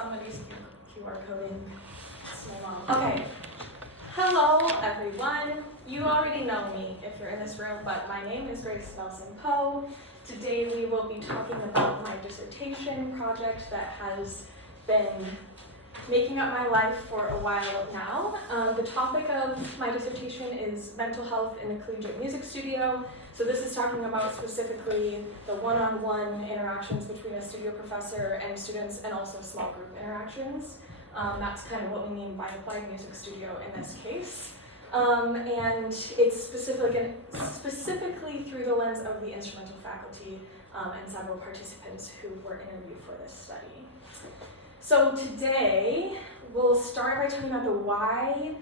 somebody's QR coding. It's my mom. Okay. Hello, everyone. You already know me if you're in this room, but my name is Grace Nelson Poe. Today we will be talking about my dissertation project that has been making up my life for a while now. The topic of my dissertation is mental health in the collegiate music studio. So this is talking about specifically the one-on-one interactions between a studio professor and students, and also small group interactions. That's kind of what we mean by applied music studio in this case. And it's specifically through the lens of the instrumental faculty and several participants who were interviewed for this study. So today, we'll start by talking about the why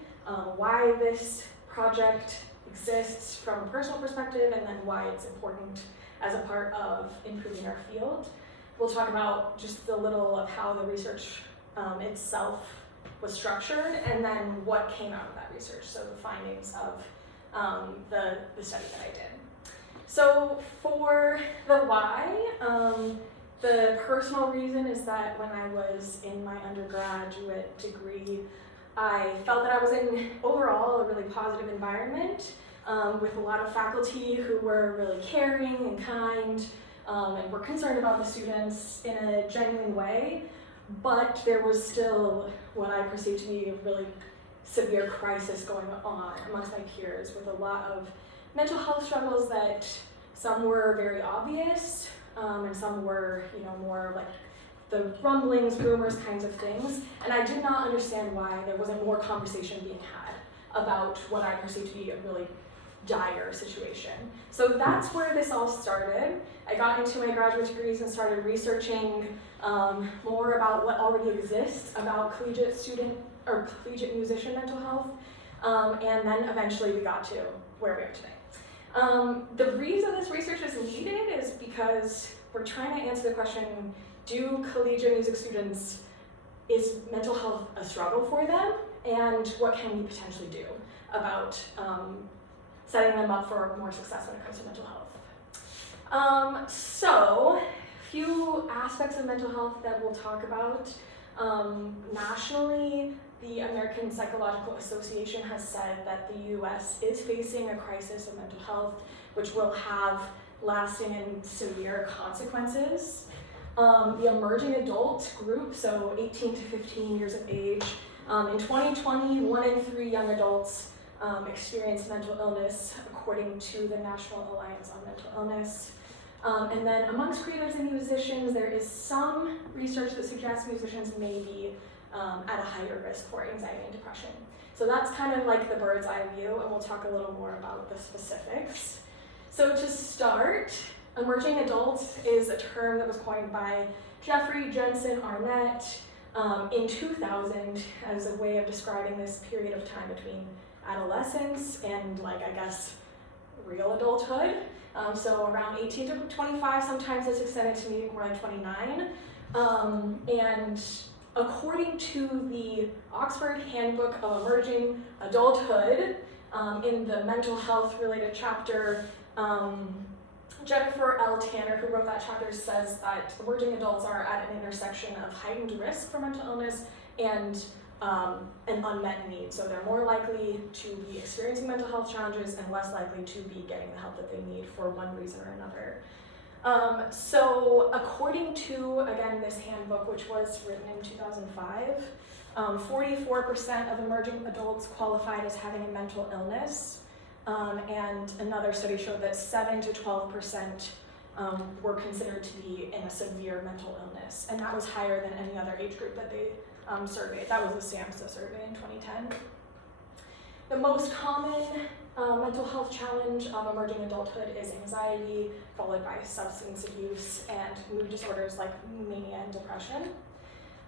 this project exists from a personal perspective, and then why it's important as a part of improving our field. We'll talk about just a little of how the research itself was structured, and then what came out of that research, so the findings of the study that I did. So for the why, the personal reason is that when I was in my undergraduate degree, I felt that I was in overall a really positive environment with a lot of faculty who were really caring and kind and were concerned about the students in a genuine way, but there was still what I perceived to be a really severe crisis going on amongst my peers, with a lot of mental health struggles that some were very obvious, and some were, more like the rumblings, rumors kinds of things. And I did not understand why there wasn't more conversation being had about what I perceived to be a really dire situation. So that's where this all started. I got into my graduate degrees and started researching more about what already exists about collegiate musician mental health. And then eventually we got to where we are today. The reason this research is needed is because we're trying to answer the question, do collegiate music students, is mental health a struggle for them? And what can we potentially do about setting them up for more success when it comes to mental health? So, a few aspects of mental health that we'll talk about. Nationally, the American Psychological Association has said that the US is facing a crisis of mental health, which will have lasting and severe consequences. The emerging adult group, so 18 to 15 years of age, in 2020, 1 in 3 young adults experienced mental illness, according to the National Alliance on Mental Illness. And then amongst creatives and musicians, there is some research that suggests musicians may be at a higher risk for anxiety and depression. So that's kind of like the bird's eye view, and we'll talk a little more about the specifics. So to start, emerging adults is a term that was coined by Jeffrey Jensen Arnett in 2000 as a way of describing this period of time between adolescence and, real adulthood. So around 18 to 25, sometimes it's extended to maybe more like 29. And according to the Oxford Handbook of Emerging Adulthood, in the mental health related chapter, Jennifer L. Tanner, who wrote that chapter, says that emerging adults are at an intersection of heightened risk for mental illness and an unmet need. So they're more likely to be experiencing mental health challenges and less likely to be getting the help that they need for one reason or another. So according to, again, this handbook, which was written in 2005, 44% of emerging adults qualified as having a mental illness. And another study showed that 7 to 12% were considered to be in a severe mental illness. And that was higher than any other age group that they surveyed. That was the SAMHSA survey in 2010. The most common mental health challenge of emerging adulthood is anxiety, followed by substance abuse and mood disorders like mania and depression.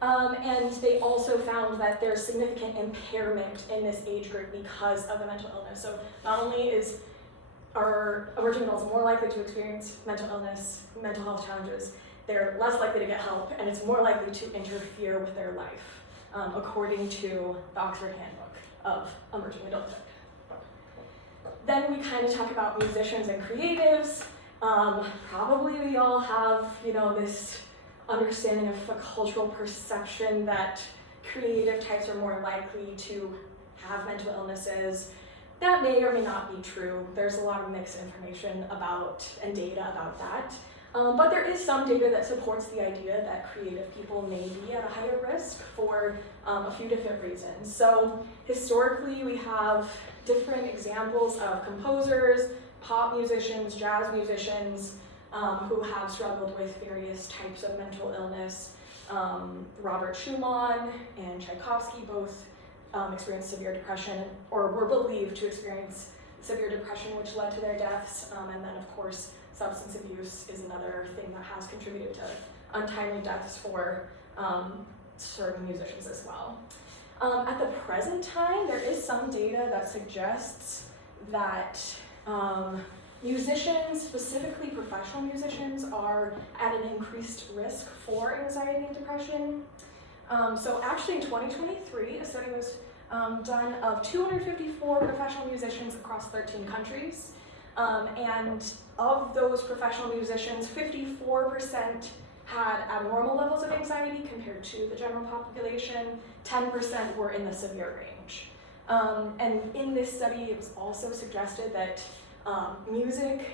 And they also found that there's significant impairment in this age group because of the mental illness. So not only are emerging adults more likely to experience mental illness, mental health challenges, they're less likely to get help, and it's more likely to interfere with their life, according to the Oxford Handbook of Emerging Adulthood. Then we kind of talk about musicians and creatives. Probably we all have, this understanding of a cultural perception that creative types are more likely to have mental illnesses. That may or may not be true. There's a lot of mixed information about and data about that. But there is some data that supports the idea that creative people may be at a higher risk for a few different reasons. So historically, we have different examples of composers, pop musicians, jazz musicians, who have struggled with various types of mental illness. Robert Schumann and Tchaikovsky both experienced severe depression, or were believed to experience severe depression, which led to their deaths. And then, of course, substance abuse is another thing that has contributed to untimely deaths for certain musicians as well. At the present time, there is some data that suggests that musicians, specifically professional musicians, are at an increased risk for anxiety and depression. So actually in 2023, a study was done of 254 professional musicians across 13 countries. And of those professional musicians, 54% had abnormal levels of anxiety compared to the general population. 10% were in the severe range. And in this study, it was also suggested that music,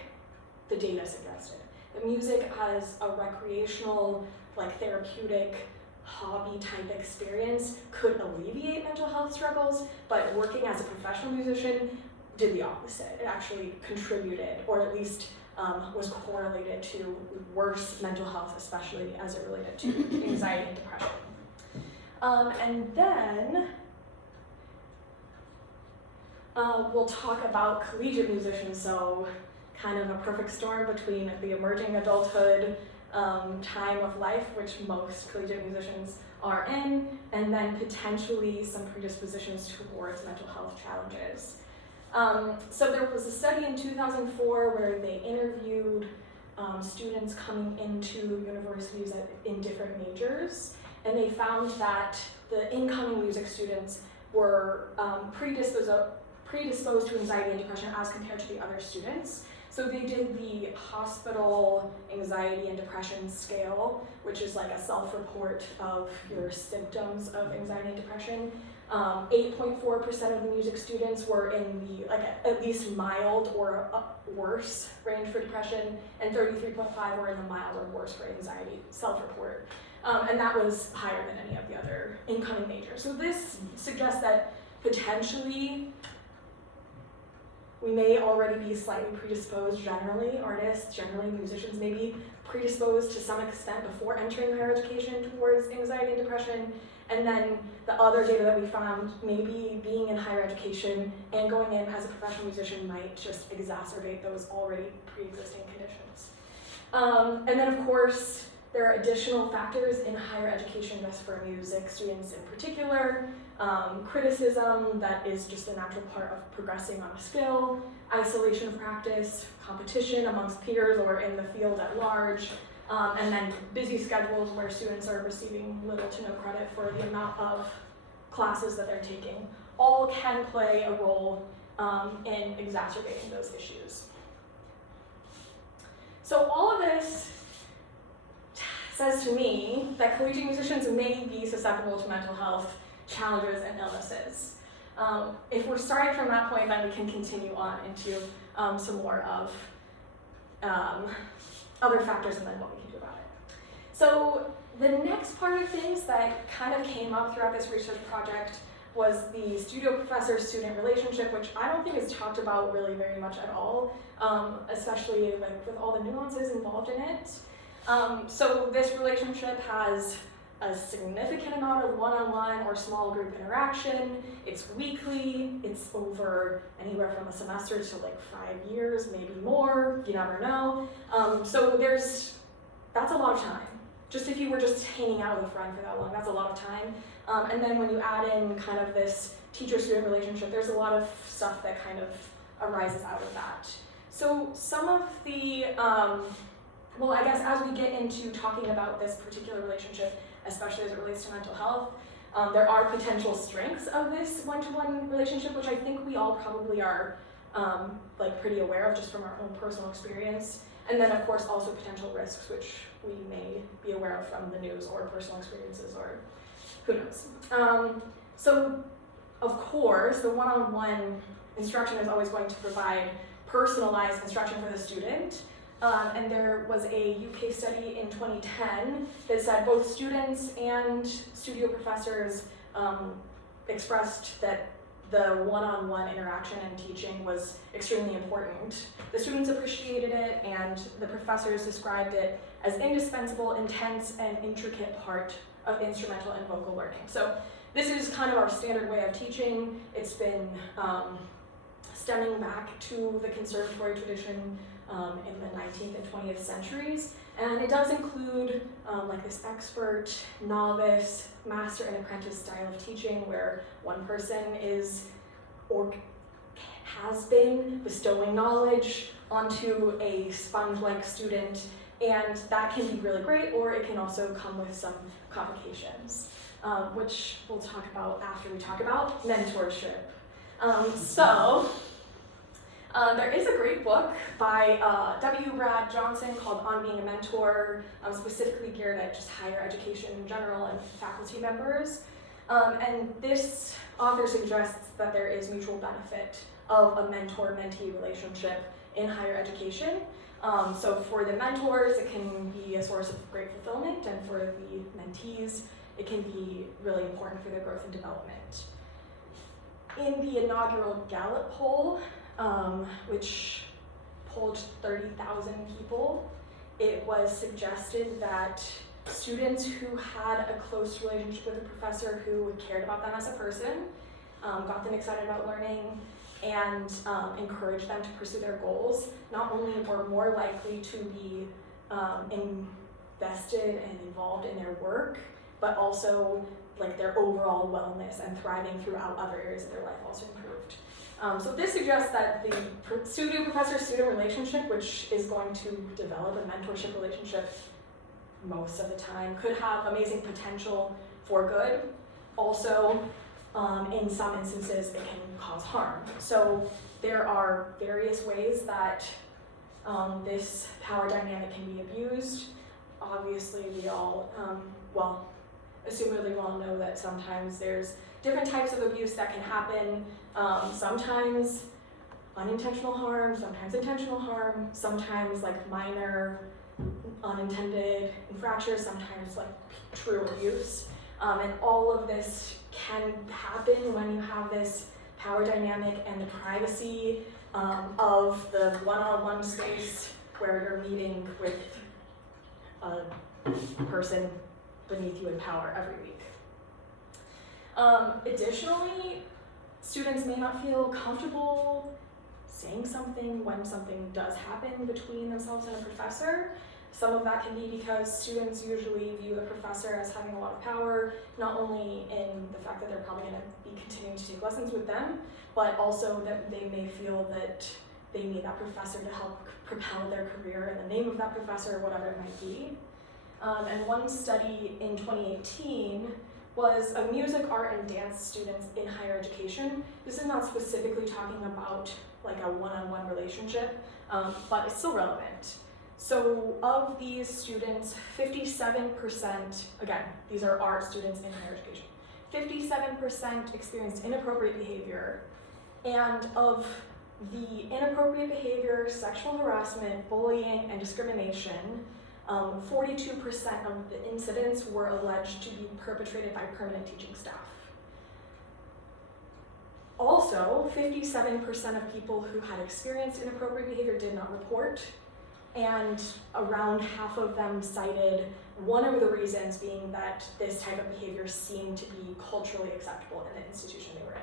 the data suggested, that music as a recreational, like therapeutic, hobby type experience could alleviate mental health struggles, but working as a professional musician did the opposite. It actually contributed, or at least was correlated to worse mental health, especially as it related to anxiety and depression. And then we'll talk about collegiate musicians, so kind of a perfect storm between the emerging adulthood time of life, which most collegiate musicians are in, and then potentially some predispositions towards mental health challenges. So there was a study in 2004 where they interviewed students coming into universities in different majors, and they found that the incoming music students were predisposed to anxiety and depression as compared to the other students. So they did the hospital anxiety and depression scale, which is like a self-report of your symptoms of anxiety and depression. 8.4% of the music students were in the at least mild or worse range for depression, and 33.5% were in the mild or worse for anxiety self-report. And that was higher than any of the other incoming majors. So this suggests that potentially we may already be slightly predisposed generally, artists, generally musicians may be predisposed to some extent before entering higher education towards anxiety and depression. And then the other data that we found, maybe being in higher education and going in as a professional musician might just exacerbate those already pre-existing conditions. And then of course, there are additional factors in higher education just for music students in particular. Criticism, that is just a natural part of progressing on a skill, isolation of practice, competition amongst peers or in the field at large, and then busy schedules where students are receiving little to no credit for the amount of classes that they're taking, all can play a role in exacerbating those issues. So all of this says to me that collegiate musicians may be susceptible to mental health challenges and illnesses. If we're starting from that point, then we can continue on into some more of other factors and then what we can do about it. So the next part of things that kind of came up throughout this research project was the studio professor-student relationship, which I don't think is talked about really very much at all, especially with all the nuances involved in it. So this relationship has a significant amount of one-on-one or small group interaction. It's weekly, it's over anywhere from a semester to like 5 years, maybe more, you never know. So that's a lot of time. Just if you were just hanging out with a friend for that long, that's a lot of time. And then when you add in kind of this teacher-student relationship, there's a lot of stuff that kind of arises out of that. So some of the, well, I guess as we get into talking about this particular relationship, especially as it relates to mental health, there are potential strengths of this one-to-one relationship, which I think we all probably are like pretty aware of just from our own personal experience. And then of course also potential risks, which we may be aware of from the news or personal experiences or who knows. So of course, the one-on-one instruction is always going to provide personalized instruction for the student. And there was a UK study in 2010 that said both students and studio professors expressed that the one-on-one interaction and teaching was extremely important. The students appreciated it, and the professors described it as indispensable, intense, and intricate part of instrumental and vocal learning. So this is kind of our standard way of teaching. It's been stemming back to the conservatory tradition in the 19th and 20th centuries. And it does include like this expert, novice, master, and apprentice style of teaching where one person is or has been bestowing knowledge onto a sponge-like student, and that can be really great, or it can also come with some complications, which we'll talk about after we talk about mentorship. There is a great book by W. Brad Johnson called On Being a Mentor, specifically geared at just higher education in general and faculty members. And this author suggests that there is mutual benefit of a mentor-mentee relationship in higher education. So for the mentors, it can be a source of great fulfillment, and for the mentees, it can be really important for their growth and development. In the inaugural Gallup poll, which polled 30,000 people, it was suggested that students who had a close relationship with a professor who cared about them as a person, got them excited about learning, and encouraged them to pursue their goals, not only were more likely to be invested and involved in their work, but also like their overall wellness and thriving throughout other areas of their life also improved. So this suggests that the studio professor-student relationship, which is going to develop a mentorship relationship most of the time, could have amazing potential for good. Also, in some instances, it can cause harm. So there are various ways that this power dynamic can be abused. Obviously, we all, assumedly we all know that sometimes there's different types of abuse that can happen. Sometimes unintentional harm, sometimes intentional harm, sometimes like minor unintended infractions, sometimes like true abuse. And all of this can happen when you have this power dynamic and the privacy of the one-on-one space where you're meeting with a person beneath you in power every week. Additionally, students may not feel comfortable saying something when something does happen between themselves and a professor. Some of that can be because students usually view the professor as having a lot of power, not only in the fact that they're probably going to be continuing to take lessons with them, but also that they may feel that they need that professor to help propel their career in the name of that professor, whatever it might be. And one study in 2018 was of music, art, and dance students in higher education. This is not specifically talking about like a one-on-one relationship, but it's still relevant. So of these students, 57%, again, these are art students in higher education, 57% experienced inappropriate behavior, and of the inappropriate behavior, sexual harassment, bullying, and discrimination, 42% of the incidents were alleged to be perpetrated by permanent teaching staff. Also, 57% of people who had experienced inappropriate behavior did not report, and around half of them cited one of the reasons being that this type of behavior seemed to be culturally acceptable in the institution they were in.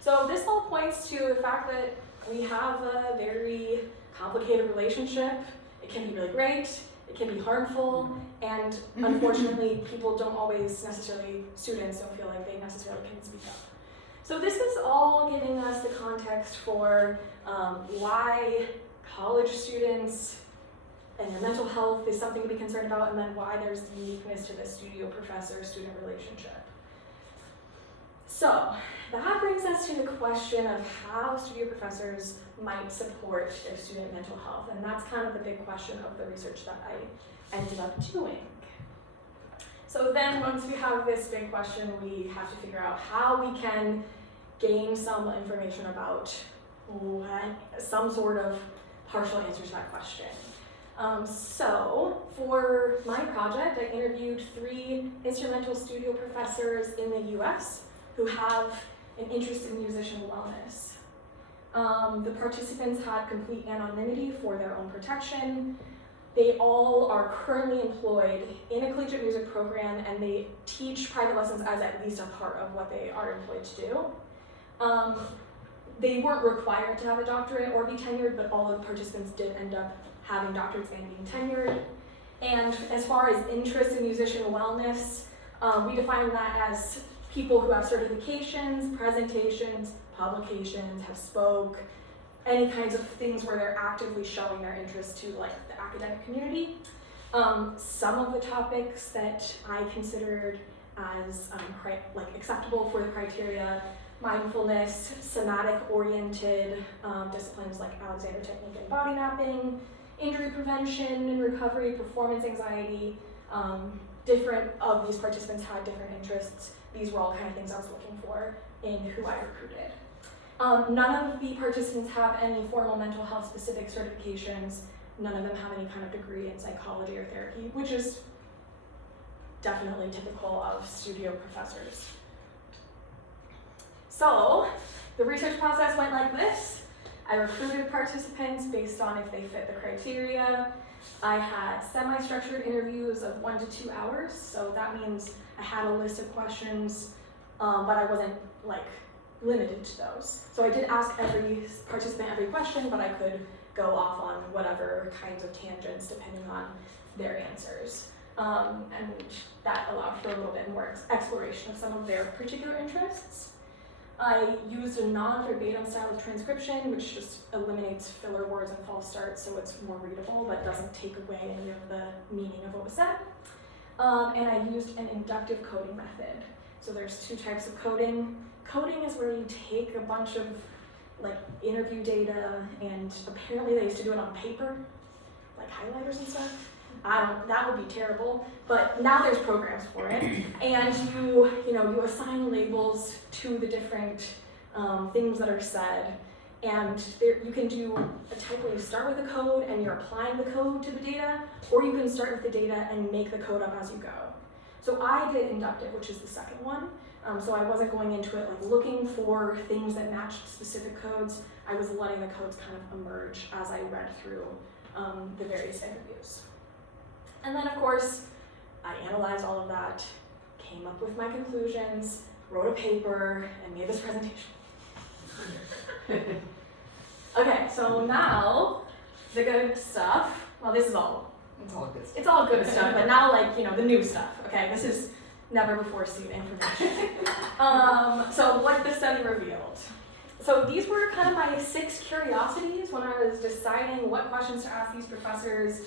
So this all points to the fact that we have a very complicated relationship. It can be really great, it can be harmful, and unfortunately people don't always necessarily, students don't feel like they necessarily can speak up. So this is all giving us the context for why college students and their mental health is something to be concerned about, and then why there's uniqueness to the studio professor-student relationship. So that brings us to the question of how studio professors might support their student mental health, and that's kind of the big question of the research that I ended up doing. So then once we have this big question, we have to figure out how we can gain some information about some sort of partial answer to that question. So for my project, I interviewed 3 instrumental studio professors in the US who have an interest in musician wellness. The participants had complete anonymity for their own protection. They all are currently employed in a collegiate music program, and they teach private lessons as at least a part of what they are employed to do. They weren't required to have a doctorate or be tenured, but all of the participants did end up having doctorates and being tenured. And as far as interest in musician wellness, we define that as people who have certifications, presentations, publications, have spoke, any kinds of things where they're actively showing their interest to like the academic community. Some of the topics that I considered as acceptable for the criteria: mindfulness, somatic-oriented disciplines like Alexander Technique and body mapping, injury prevention and recovery, performance anxiety. Different of these participants had different interests. These were all kind of things I was looking for in who I recruited. None of the participants have any formal mental health specific certifications. None of them have any kind of degree in psychology or therapy, which is definitely typical of studio professors. So the research process went like this. I recruited participants based on if they fit the criteria. I had semi-structured interviews of 1 to 2 hours, so that means I had a list of questions, but I wasn't limited to those. So I did ask every participant every question, but I could go off on whatever kinds of tangents depending on their answers. And that allowed for a little bit more exploration of some of their particular interests. I used a non-verbatim style of transcription, which just eliminates filler words and false starts, so it's more readable, but doesn't take away any of the meaning of what was said. And I used an inductive coding method. So there's 2 types of coding. Coding is where you take a bunch of interview data, and apparently they used to do it on paper, like highlighters and stuff. That would be terrible, but now there's programs for it, and you assign labels to the different things that are said, and you can do a type where you start with a code and you're applying the code to the data, or you can start with the data and make the code up as you go. So I did inductive, which is the second one. So I wasn't going into it looking for things that matched specific codes. I was letting the codes kind of emerge as I read through the various interviews. And then, of course, I analyzed all of that, came up with my conclusions, wrote a paper, and made this presentation. Okay, so now the good stuff. Well, this is all. It's all good stuff. It's all good stuff, but now the new stuff. Okay, this is never before seen information. So what the study revealed. So these were kind of my 6 curiosities when I was deciding what questions to ask these professors.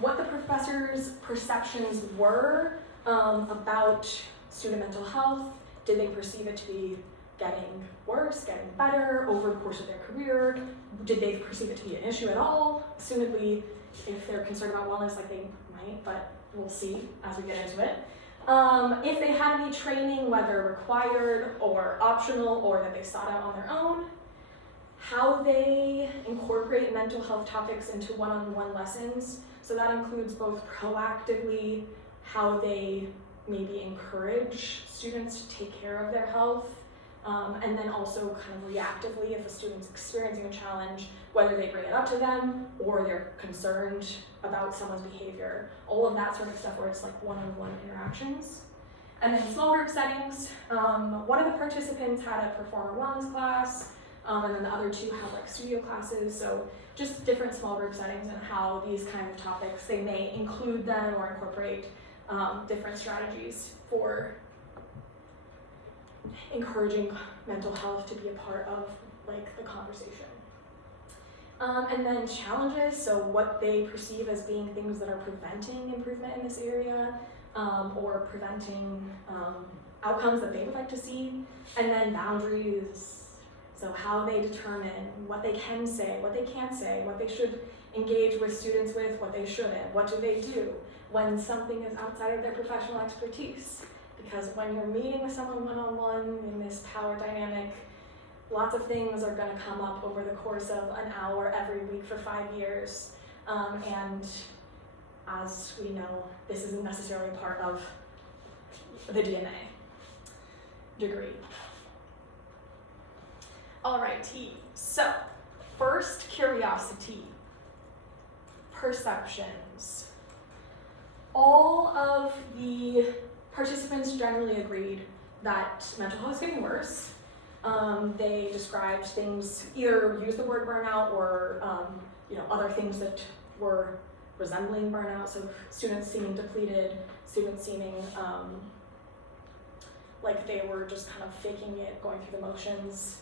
What the professors' perceptions were about student mental health. Did they perceive it to be getting worse, getting better over the course of their career? Did they perceive it to be an issue at all? Assumedly, if they're concerned about wellness, they might, but we'll see as we get into it. If they had any training, whether required or optional, or that they sought out on their own. How they incorporate mental health topics into one-on-one lessons. So that includes both proactively how they maybe encourage students to take care of their health, and then also kind of reactively if a student's experiencing a challenge, whether they bring it up to them or they're concerned about someone's behavior. All of that sort of stuff where it's one-on-one interactions. And then small group settings. One of the participants had a performer wellness class, and then the other 2 have studio classes, so just different small group settings and how these kind of topics, they may include them or incorporate different strategies for encouraging mental health to be a part of the conversation. And then challenges, so what they perceive as being things that are preventing improvement in this area, or preventing outcomes that they would like to see, and then boundaries, so how they determine what they can say, what they can't say, what they should engage with students with, what they shouldn't, what do they do when something is outside of their professional expertise. Because when you're meeting with someone one-on-one in this power dynamic, lots of things are going to come up over the course of an hour every week for 5 years. And as we know, this isn't necessarily part of the DNA degree. Alrighty, so first curiosity, perceptions. All of the participants generally agreed that mental health is getting worse. They described things, either used the word burnout or other things that were resembling burnout. So students seeming depleted, students seeming like they were just kind of faking it, going through the motions.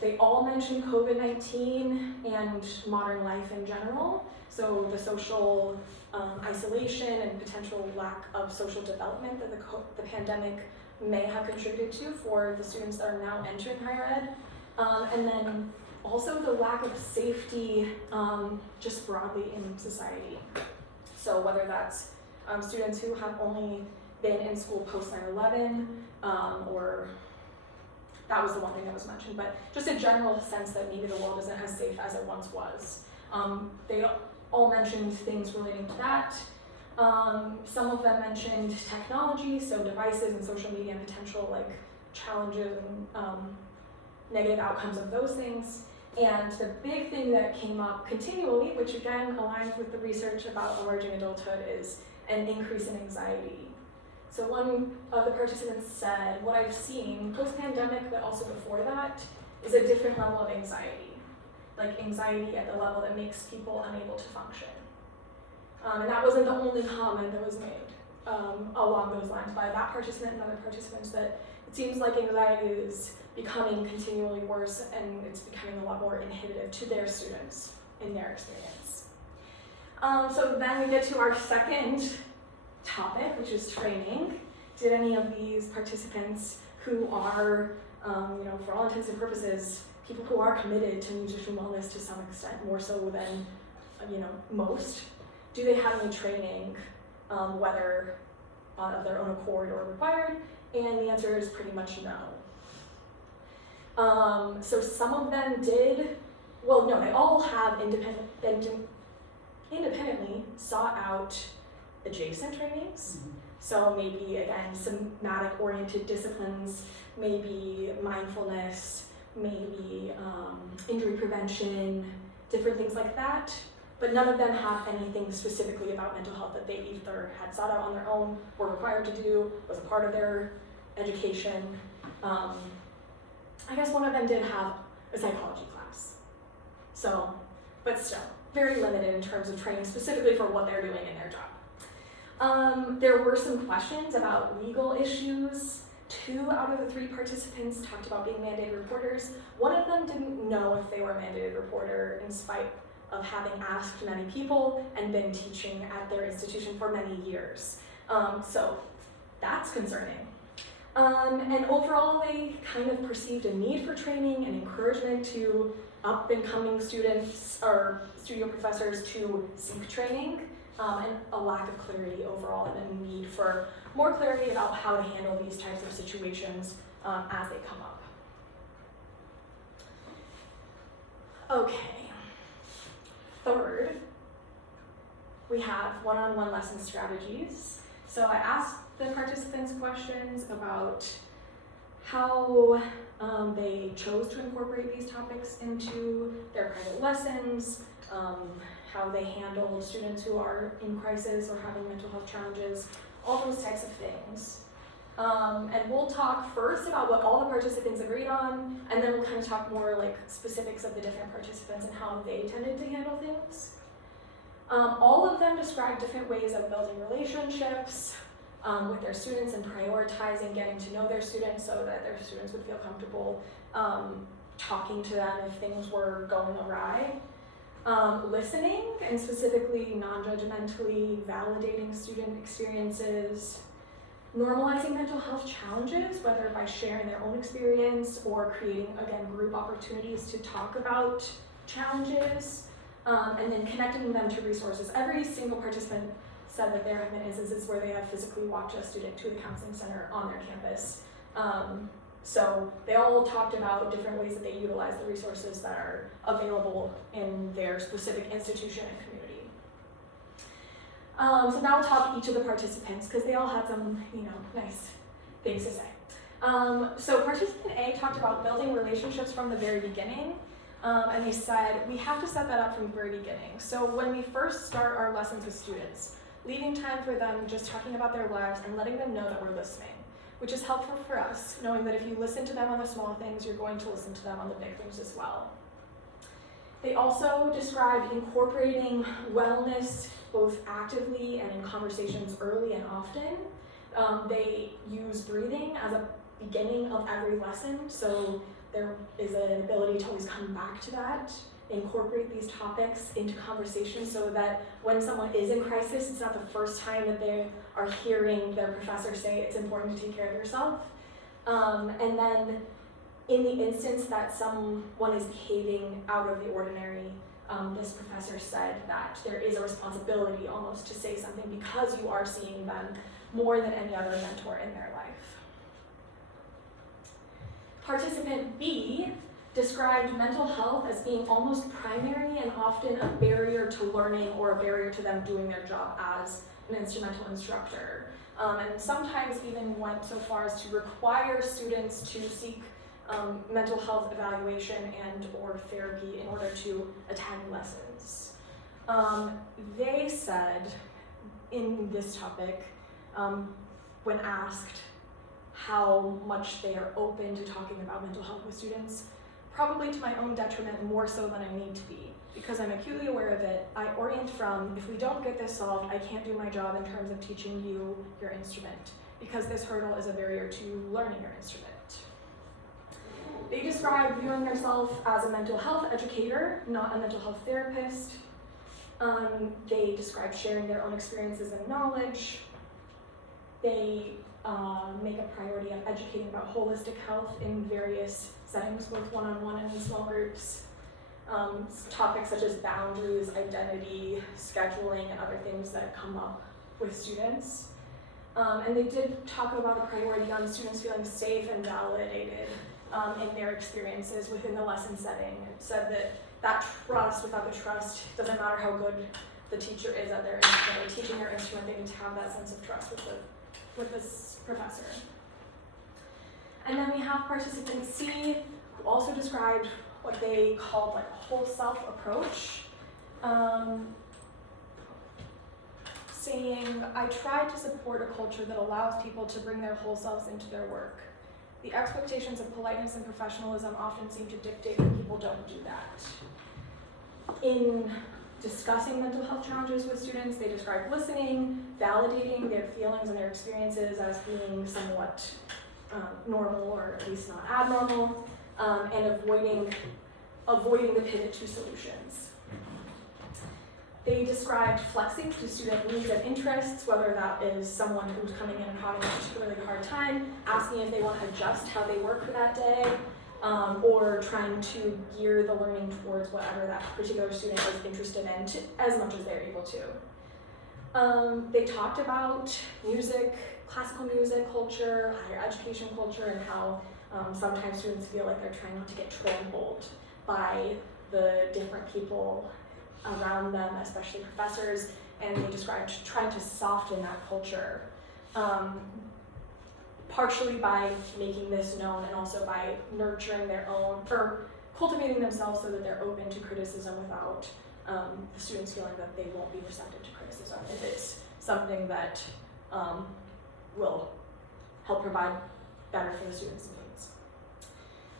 They all mentioned COVID-19 and modern life in general. So the social isolation and potential lack of social development that the pandemic may have contributed to for the students that are now entering higher ed. And then also the lack of safety just broadly in society. So whether that's students who have only been in school post 9/11, or that was the one thing that was mentioned, but just a general sense that maybe the world isn't as safe as it once was. They all mentioned things relating to that. Some of them mentioned technology, so devices and social media and potential challenges and negative outcomes of those things. And the big thing that came up continually, which again aligns with the research about emerging adulthood, is an increase in anxiety. So one of the participants said, what I've seen post-pandemic, but also before that, is a different level of anxiety. Like anxiety at the level that makes people unable to function. And that wasn't the only comment that was made along those lines by that participant and other participants, that it seems like anxiety is becoming continually worse and it's becoming a lot more inhibitive to their students in their experience. So then we get to our second topic, which is training. Did any of these participants who are, for all intents and purposes, people who are committed to nutrition wellness to some extent, more so than, most, do they have any training, whether of their own accord or required? And the answer is pretty much no. So some of them did, well, no, they all have independently sought out adjacent trainings. Mm-hmm. So maybe, again, somatic-oriented disciplines, maybe mindfulness, maybe injury prevention, different things like that. But none of them have anything specifically about mental health that they either had sought out on their own, were required to do, was a part of their education. I guess one of them did have a psychology class. So, but still, very limited in terms of training specifically for what they're doing in their job. There were some questions about legal issues. 2 out of the 3 participants talked about being mandated reporters. One of them didn't know if they were a mandated reporter in spite of having asked many people and been teaching at their institution for many years. So that's concerning. And overall, they kind of perceived a need for training and encouragement to up-and-coming students or studio professors to seek training, and a lack of clarity overall and a need for more clarity about how to handle these types of situations as they come up. Okay. Third, we have one-on-one lesson strategies. So I asked the participants questions about how they chose to incorporate these topics into their private lessons, how they handled students who are in crisis or having mental health challenges, all those types of things. And we'll talk first about what all the participants agreed on, and then we'll kind of talk more like specifics of the different participants and how they tended to handle things. All of them described different ways of building relationships with their students and prioritizing getting to know their students so that their students would feel comfortable talking to them if things were going awry. Listening, and specifically non-judgmentally validating student experiences. Normalizing mental health challenges, whether by sharing their own experience or creating, again, group opportunities to talk about challenges, and then connecting them to resources. Every single participant said that there have been instances where they have physically walked a student to the counseling center on their campus. So they all talked about different ways that they utilize the resources that are available in their specific institution and community. So now I'll talk to each of the participants because they all had some, nice things to say. So participant A talked about building relationships from the very beginning, and they said, we have to set that up from the very beginning. So when we first start our lessons with students, leaving time for them just talking about their lives and letting them know that we're listening, which is helpful for us, knowing that if you listen to them on the small things, you're going to listen to them on the big things as well. They also described incorporating wellness both actively and in conversations early and often. They use breathing as a beginning of every lesson, so there is an ability to always come back to that, incorporate these topics into conversation so that when someone is in crisis, it's not the first time that they are hearing their professor say it's important to take care of yourself. And then in the instance that someone is behaving out of the ordinary, this professor said that there is a responsibility almost to say something because you are seeing them more than any other mentor in their life. Participant B described mental health as being almost primary and often a barrier to learning or a barrier to them doing their job as an instrumental instructor. And sometimes even went so far as to require students to seek mental health evaluation and or therapy in order to attend lessons. They said in this topic, when asked how much they are open to talking about mental health with students, probably to my own detriment more so than I need to be, because I'm acutely aware of it. I orient from, if we don't get this solved, I can't do my job in terms of teaching you your instrument, because this hurdle is a barrier to learning your instrument. They describe viewing themselves as a mental health educator, not a mental health therapist. They describe sharing their own experiences and knowledge. They make a priority of educating about holistic health in various settings, both one-on-one and in small groups. Topics such as boundaries, identity, scheduling, and other things that come up with students. And they did talk about a priority on students feeling safe and validated in their experiences within the lesson setting. It said that trust, without the trust, doesn't matter how good the teacher is at their instrument, or teaching their instrument, they need to have that sense of trust with this professor. And then we have participant C, who also described what they called like a whole self approach, saying, I try to support a culture that allows people to bring their whole selves into their work. The expectations of politeness and professionalism often seem to dictate that people don't do that. In discussing mental health challenges with students, they describe listening, validating their feelings and their experiences as being somewhat normal or at least not abnormal, and avoiding the pivot to solutions. They described flexing to student needs and interests, whether that is someone who's coming in and having a particularly hard time, asking if they want to adjust how they work for that day, or trying to gear the learning towards whatever that particular student is interested in as much as they're able to. They talked about music, classical music culture, higher education culture, and how sometimes students feel like they're trying not to get trampled by the different people around them, especially professors, and they described trying to soften that culture, partially by making this known and also by nurturing their own, or cultivating themselves so that they're open to criticism without the students feeling that they won't be receptive to criticism if it's something that will help provide better for the students' needs.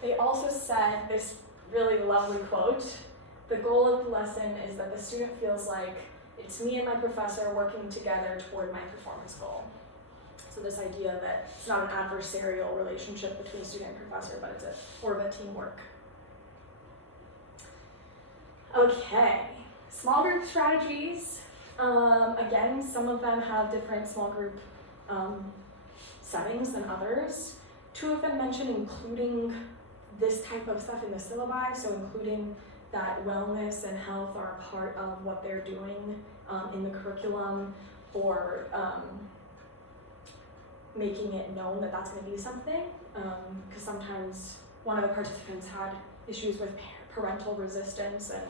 They also said this really lovely quote, the goal of the lesson is that the student feels like it's me and my professor working together toward my performance goal. So this idea that it's not an adversarial relationship between student and professor, but it's more of a teamwork. Okay, small group strategies. Again, some of them have different small group settings than others. 2 of them mentioned including this type of stuff in the syllabi, so including that wellness and health are a part of what they're doing in the curriculum, or making it known that that's going to be something, because sometimes one of the participants had issues with parental resistance, and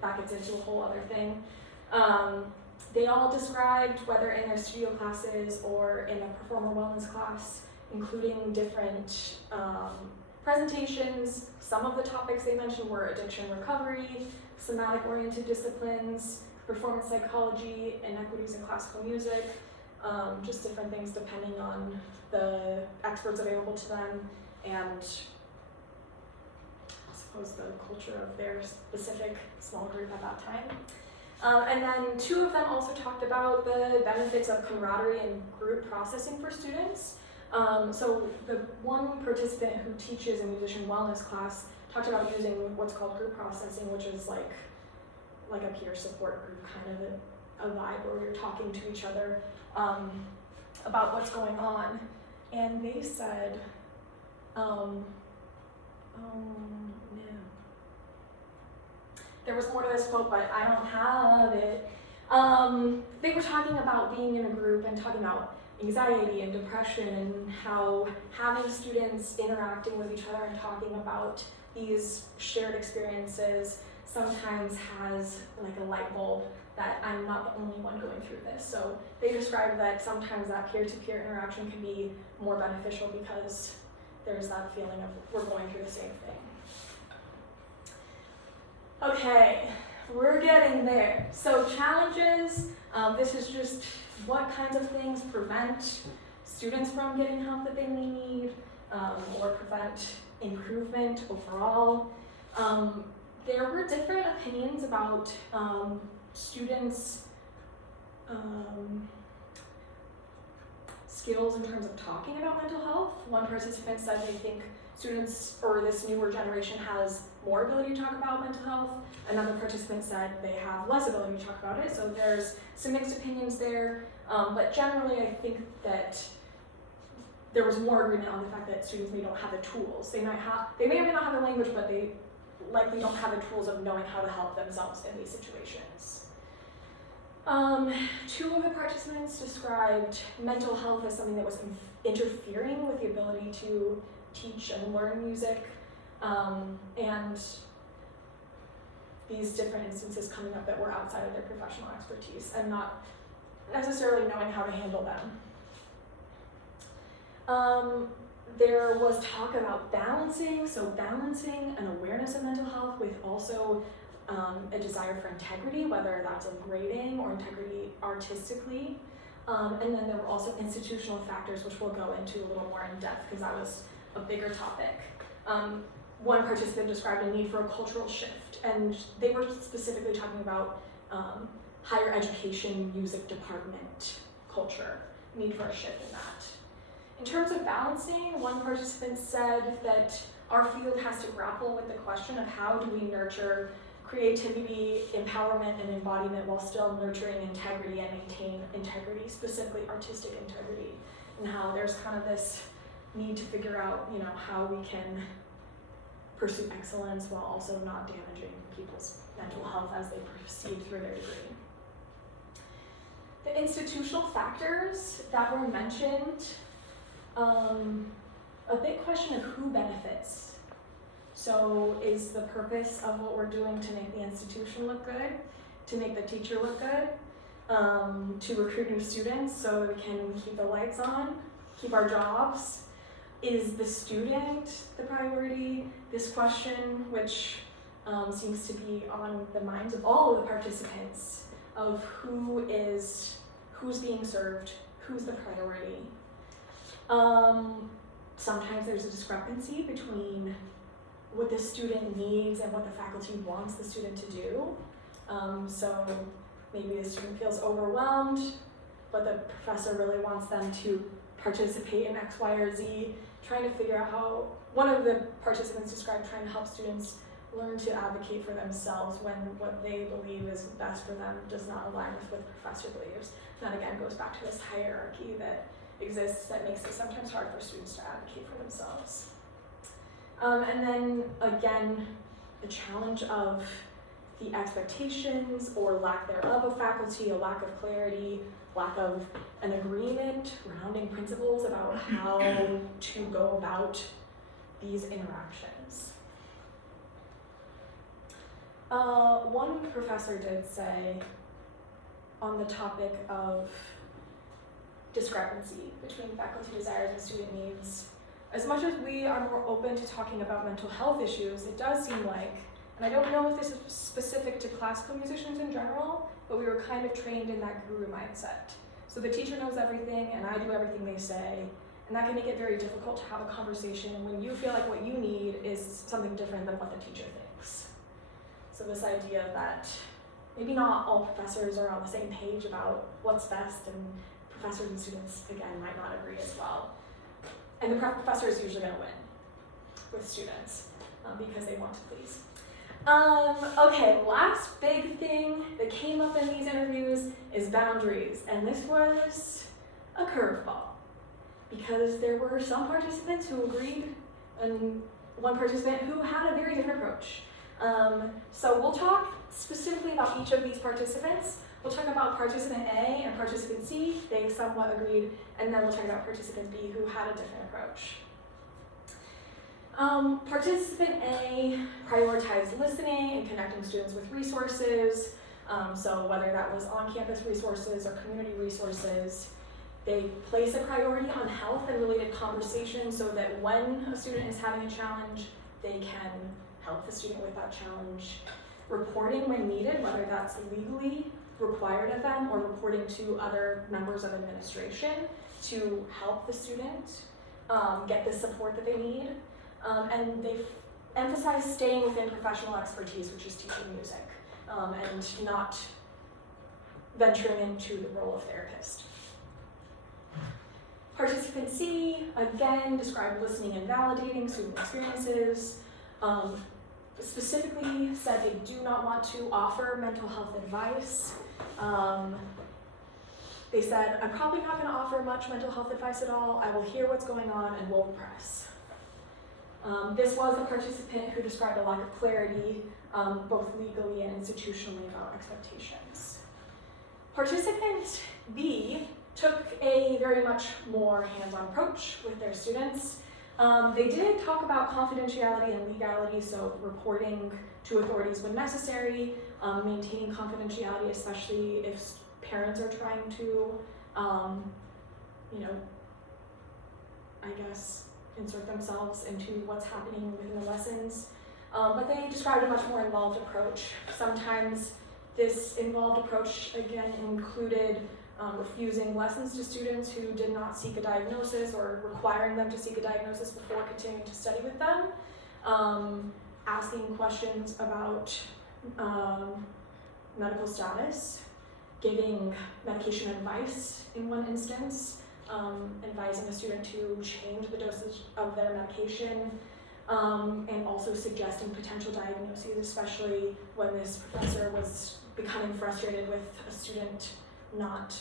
that gets into a whole other thing. They all described, whether in their studio classes or in a performer wellness class, including different presentations. Some of the topics they mentioned were addiction recovery, somatic-oriented disciplines, performance psychology, inequities in classical music, just different things depending on the experts available to them, and I suppose the culture of their specific small group at that time. And then 2 of them also talked about the benefits of camaraderie and group processing for students. So the one participant who teaches a musician wellness class talked about using what's called group processing, which is like a peer support group, kind of a vibe where you're talking to each other about what's going on. And they said, oh no. There was more to this quote, but I don't have it. They were talking about being in a group and talking about anxiety and depression, and how having students interacting with each other and talking about these shared experiences sometimes has like a light bulb that I'm not the only one going through this. So they described that sometimes that peer-to-peer interaction can be more beneficial because there's that feeling of we're going through the same thing. Okay, we're getting there. So challenges, this is just what kinds of things prevent students from getting help that they may need, or prevent improvement overall. There were different opinions about students' skills in terms of talking about mental health. One participant said they think students, or this newer generation, has more ability to talk about mental health. Another participant said they have less ability to talk about it, so there's some mixed opinions there. But generally, I think that there was more agreement on the fact that students may not have the tools. They may or may not have the language, but they likely don't have the tools of knowing how to help themselves in these situations. 2 of the participants described mental health as something that was interfering with the ability to teach and learn music, and these different instances coming up that were outside of their professional expertise and not necessarily knowing how to handle them. There was talk about balancing, so balancing an awareness of mental health with also a desire for integrity, whether that's in grading or integrity artistically. And then there were also institutional factors, which we'll go into a little more in depth because that was a bigger topic. One participant described a need for a cultural shift, and they were specifically talking about higher education music department culture, need for a shift in that. In terms of balancing, one participant said that our field has to grapple with the question of how do we nurture creativity, empowerment, and embodiment while still nurturing integrity and maintain integrity, specifically artistic integrity, and how there's kind of this need to figure out, how we can pursue excellence while also not damaging people's mental health as they proceed through their degree. The institutional factors that were mentioned, a big question of who benefits. So is the purpose of what we're doing to make the institution look good, to make the teacher look good, to recruit new students so we can keep the lights on, keep our jobs? Is the student the priority? This question, which seems to be on the minds of all of the participants, of who's being served, who's the priority. Sometimes there's a discrepancy between what the student needs and what the faculty wants the student to do. So maybe the student feels overwhelmed, but the professor really wants them to participate in X, Y, or Z, trying to figure out how, one of the participants described trying to help students learn to advocate for themselves when what they believe is best for them does not align with what the professor believes. And that again goes back to this hierarchy that exists that makes it sometimes hard for students to advocate for themselves. And then again, the challenge of the expectations or lack thereof of faculty, a lack of clarity, lack of an agreement, grounding principles about how to go about these interactions. One professor did say on the topic of discrepancy between faculty desires and student needs, as much as we are more open to talking about mental health issues, it does seem like, and I don't know if this is specific to classical musicians in general, but we were kind of trained in that guru mindset. So the teacher knows everything and I do everything they say, and that can make it very difficult to have a conversation when you feel like what you need is something different than what the teacher thinks. So this idea that maybe not all professors are on the same page about what's best, and professors and students, again, might not agree as well. And the professor is usually going to win with students because they want to please. Okay, last big thing that came up in these interviews is boundaries. And this was a curveball because there were some participants who agreed and one participant who had a very different approach. So we'll talk specifically about each of these participants. We'll talk about participant A and participant C, they somewhat agreed, and then we'll talk about participant B who had a different approach. Participant A prioritized listening and connecting students with resources, so whether that was on-campus resources or community resources. They place a priority on health and related conversations so that when a student is having a challenge, they can help the student with that challenge. Reporting when needed, whether that's legally required of them or reporting to other members of administration to help the student get the support that they need. And they've emphasized staying within professional expertise, which is teaching music, and not venturing into the role of therapist. Participant C, again, described listening and validating student experiences, specifically said they do not want to offer mental health advice. They said, I'm probably not going to offer much mental health advice at all. I will hear what's going on and will press. This was a participant who described a lack of clarity, both legally and institutionally, about expectations. Participant B took a very much more hands-on approach with their students. They did talk about confidentiality and legality, so reporting to authorities when necessary, maintaining confidentiality, especially if parents are trying to, I guess, insert themselves into what's happening within the lessons. But they described a much more involved approach. Sometimes this involved approach, again, included refusing lessons to students who did not seek a diagnosis or requiring them to seek a diagnosis before continuing to study with them, asking questions about medical status, giving medication advice in one instance, advising a student to change the dosage of their medication, and also suggesting potential diagnoses, especially when this professor was becoming frustrated with a student not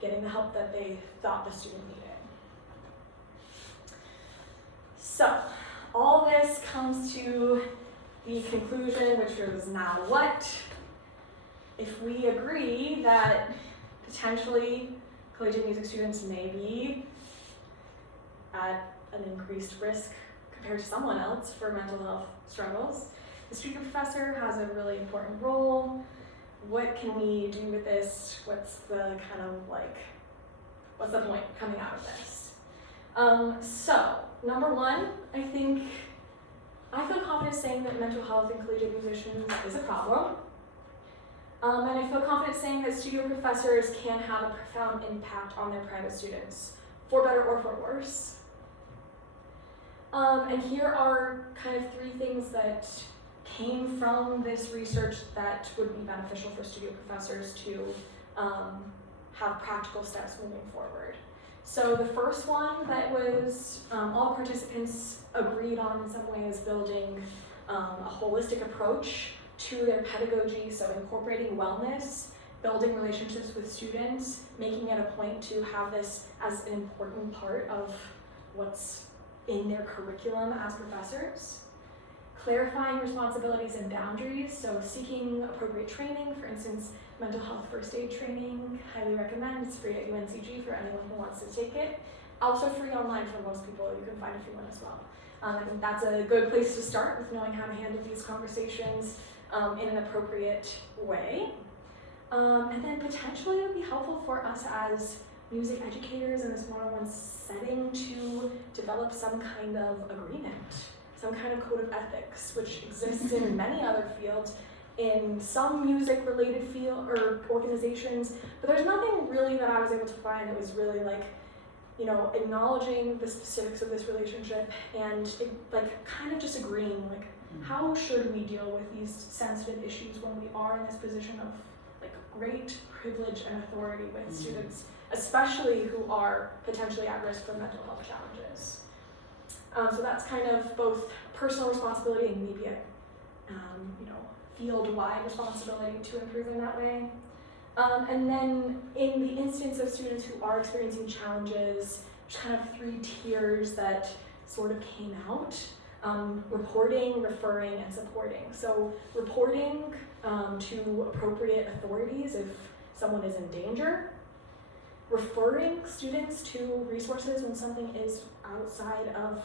getting the help that they thought the student needed. So, all this comes to the conclusion, which is now what? If we agree that potentially collegiate music students may be at an increased risk compared to someone else for mental health struggles, the student professor has a really important role. What can we do with this? What's the what's the point coming out of this? So, number one, I feel confident saying that mental health in collegiate musicians is a problem. And I feel confident saying that studio professors can have a profound impact on their private students, for better or for worse. And here are kind of three things that came from this research that would be beneficial for studio professors to have practical steps moving forward. So the first one that was all participants agreed on in some way is building a holistic approach to their pedagogy, so incorporating wellness building relationships with students, making it a point to have this as an important part of what's in their curriculum as professors. Clarifying responsibilities and boundaries, so seeking appropriate training, for instance, mental health first aid training, highly recommend. It's free at UNCG for anyone who wants to take it. Also free online for most people, you can find a free one as well. I think that's a good place to start with knowing how to handle these conversations in an appropriate way. And then potentially it would be helpful for us as music educators in this one-on-one setting to develop some kind of agreement, some kind of code of ethics, which exists in many other fields, in some music-related field or organizations, but there's nothing really that I was able to find that was really like, you know, acknowledging the specifics of this relationship and like kind of just agreeing, like, how should we deal with these sensitive issues when we are in this position of like great privilege and authority with students, especially who are potentially at risk for mental health challenges. So that's kind of both personal responsibility and maybe a you know, field-wide responsibility to improve in that way. And then in the instance of students who are experiencing challenges, there's kind of 3 tiers that sort of came out. Reporting, referring, and supporting. So reporting to appropriate authorities if someone is in danger. Referring students to resources when something is outside of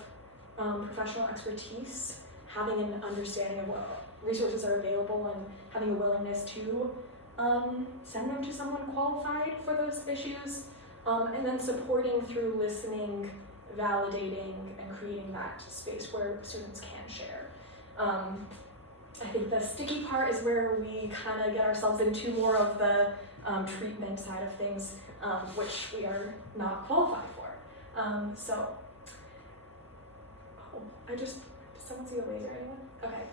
professional expertise, having an understanding of what resources are available and having a willingness to send them to someone qualified for those issues, and then supporting through listening, validating, and creating that space where students can share. I think the sticky part is where we kind of get ourselves into more of the treatment side of things, which we are not qualified for. Does someone see a laser, anyone? Okay.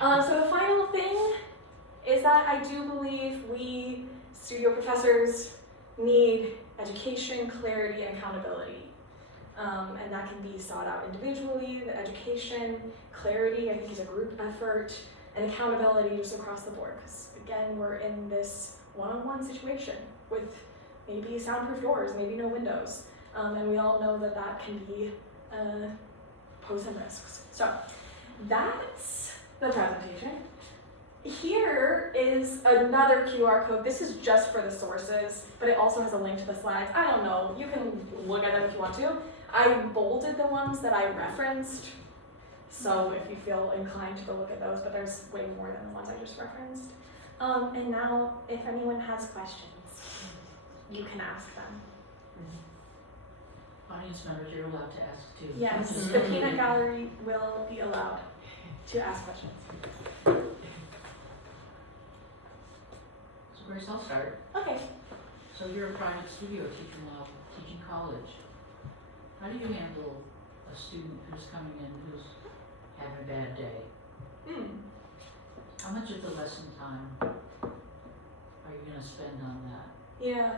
So the final thing is that I do believe we studio professors need education, clarity, and accountability. And that can be sought out individually. The education, clarity, I think is a group effort, and accountability just across the board. Because again, we're in this one-on-one situation with maybe soundproof doors, maybe no windows. And we all know that that can be pose some risks. So that's the presentation. Here is another QR code. This is just for the sources, but it also has a link to the slides. I don't know, you can look at them if you want to. I bolded the ones that I referenced, so if you feel inclined to go look at those, but there's way more than the ones I just referenced. And now, if anyone has questions, you can ask them. Audience members, you're allowed to ask too. Yes, the peanut gallery will be allowed to ask questions. So Grace, I'll start. Okay. So you're a private studio teacher now, teaching college. How do you handle a student who's coming in who's having a bad day? How much of the lesson time are you going to spend on that? Yeah.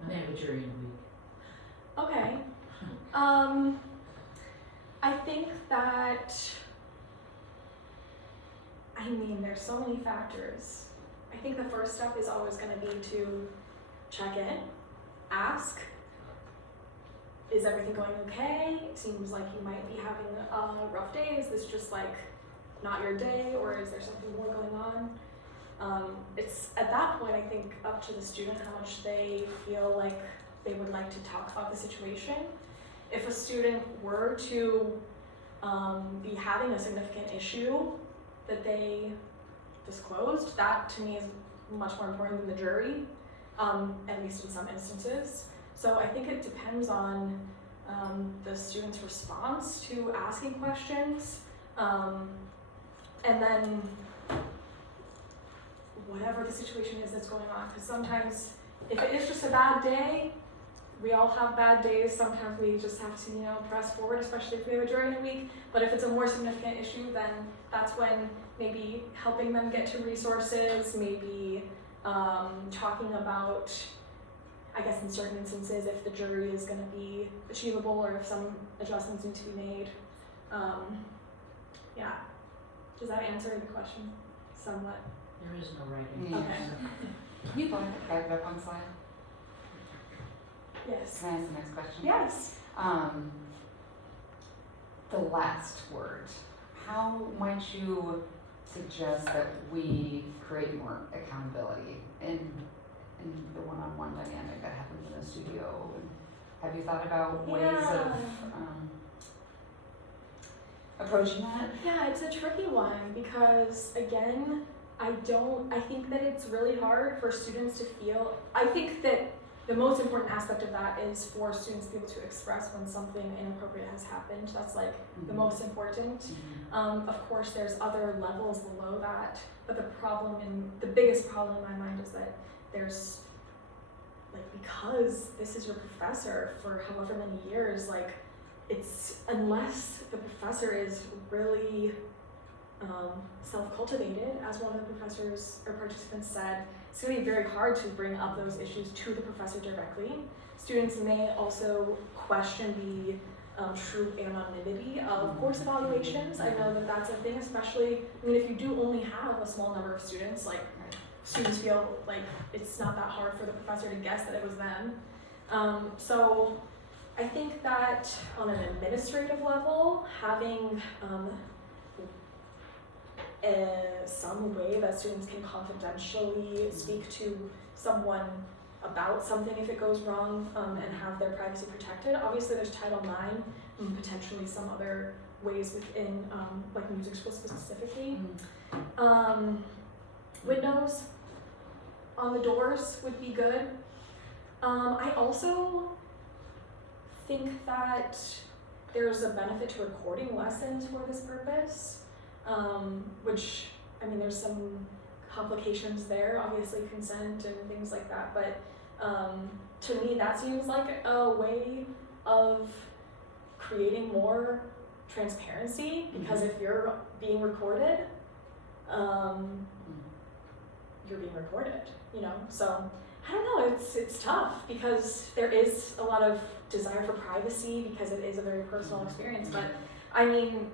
And they have a jury in a week. Okay. I think that, there's so many factors. I think the first step is always going to be to check in, ask, is everything going okay? It seems like you might be having a rough day. Is this just like not your day, or is there something more going on? It's at that point, I think, up to the student how much they feel like they would like to talk about the situation. If a student were to be having a significant issue that they disclosed, that to me is much more important than the jury, at least in some instances. So I think it depends on the student's response to asking questions, and then whatever the situation is that's going on. Because sometimes, if it is just a bad day, we all have bad days. Sometimes we just have to, press forward, especially if we have a jury in a week. But if it's a more significant issue, then that's when maybe helping them get to resources, maybe talking about, I guess in certain instances, if the jury is going to be achievable or if some adjustments need to be made. Yeah. Does that answer the question somewhat? There is no right answer. Okay. Can you back it up on the slide? Yes. Can I ask the next question? Yes. The last word. How might you suggest that we create more accountability in the one-on-one dynamic that happens in the studio? And have you thought about ways of approaching that? Yeah, it's a tricky one because, again, I think that it's really hard for students to feel, I think that the most important aspect of that is for students to be able to express when something inappropriate has happened. That's like the most important. Of course, there's other levels below that, but the biggest problem in my mind is that there's, like, because this is your professor for however many years, like, it's, unless the professor is really self-cultivated, as one of the professors or participants said, it's going to be very hard to bring up those issues to the professor directly. Students may also question the true anonymity of course evaluations. I know that that's a thing, especially, I mean, if you do only have a small number of students, like, students feel like it's not that hard for the professor to guess that it was them. So I think that on an administrative level, having some way that students can confidentially speak to someone about something if it goes wrong, and have their privacy protected. Obviously there's Title IX, and potentially some other ways within like music schools specifically. Windows on the doors would be good. I also think that there's a benefit to recording lessons for this purpose, which, I mean, there's some complications there, obviously consent and things like that, but to me that seems like a way of creating more transparency, because if you're being recorded, you're being recorded, you know? So I don't know, it's tough because there is a lot of desire for privacy because it is a very personal experience, but I mean,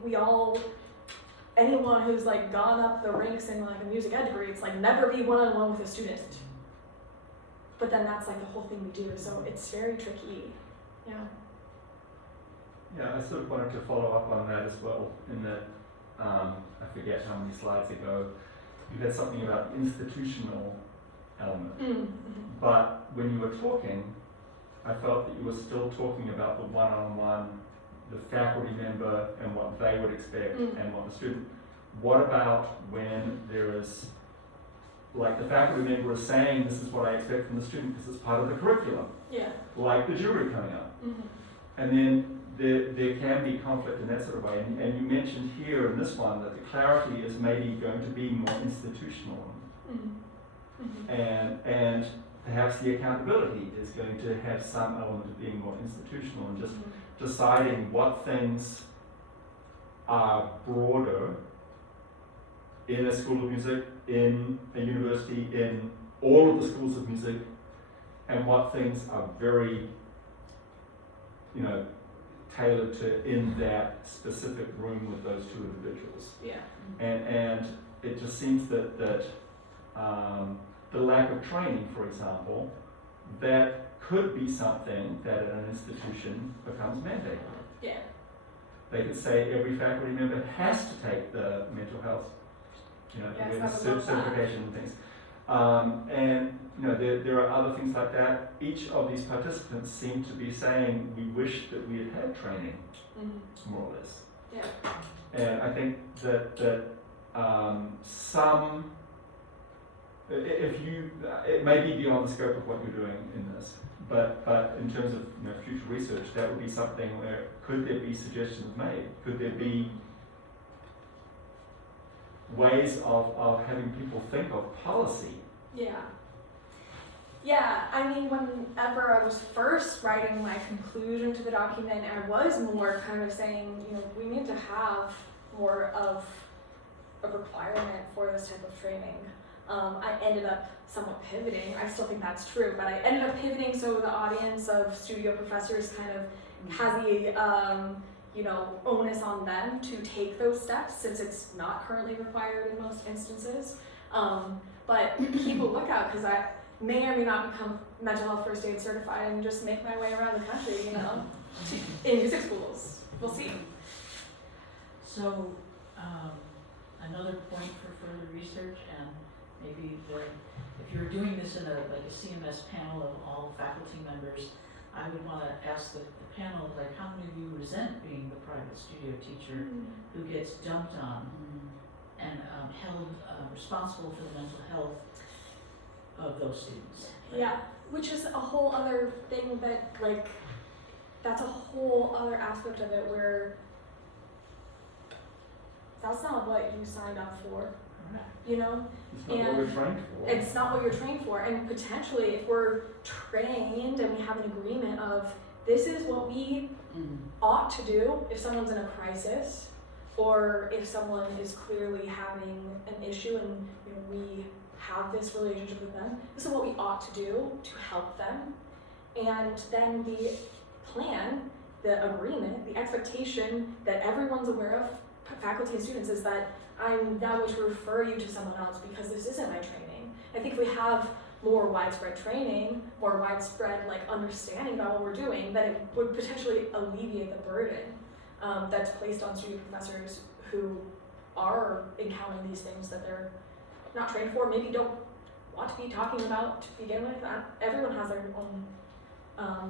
anyone who's like gone up the ranks in like a music ed degree, it's like never be one-on-one with a student. But then that's like the whole thing we do, so it's very tricky, yeah. Yeah, I sort of wanted to follow up on that as well, in that, I forget how many slides ago, you had something about institutional element. But when you were talking, I felt that you were still talking about the one-on-one, the faculty member and what they would expect and what the student. What about when there is, like, the faculty member is saying this is what I expect from the student because it's part of the curriculum, Yeah. like the jury coming up. And then there can be conflict in that sort of way. And you mentioned here in this one that the clarity is maybe going to be more institutional. And perhaps the accountability is going to have some element of being more institutional and just deciding what things are broader in a school of music, in a university, in all of the schools of music, and what things are very, tailored to in that specific room with those two individuals. Yeah. And it just seems that the lack of training, for example, that could be something that at an institution becomes mandated. Yeah. They could say every faculty member has to take the mental health, certification and things. And there are other things like that. Each of these participants seem to be saying we wish that we had training, more or less. Yeah. And I think that some, it may be beyond the scope of what you're doing in this, but in terms of future research, that would be something where could there be suggestions made? Could there be ways of having people think of policy? Yeah. Yeah, I mean, whenever I was first writing my conclusion to the document, I was more kind of saying, we need to have more of a requirement for this type of training. I ended up somewhat pivoting. I still think that's true, but I ended up pivoting so the audience of studio professors kind of has the onus on them to take those steps, since it's not currently required in most instances. But keep a lookout, because I may or may not become mental health first aid certified and just make my way around the country, you know, in music schools. We'll see. So, another point for further research, and maybe if you were doing this in a CMS panel of all faculty members, I would want to ask the panel, like, how many of you resent being the private studio teacher who gets dumped on and held responsible for the mental health of those students? Yeah, which is a whole other thing that, like, that's a whole other aspect of it where that's not what you signed up for, you know? It's not what we're trained for. It's not what you're trained for, and potentially if we're trained and we have an agreement of this is what we ought to do if someone's in a crisis, or if someone is clearly having an issue and you know, we have this relationship with them, this is what we ought to do to help them. And then the plan, the agreement, the expectation that everyone's aware of, faculty and students, is that I'm now going to refer you to someone else because this isn't my training. I think if we have more widespread training, more widespread like understanding about what we're doing, then it would potentially alleviate the burden that's placed on studio professors who are encountering these things that they're not trained for, maybe don't want to be talking about to begin with. Everyone has their own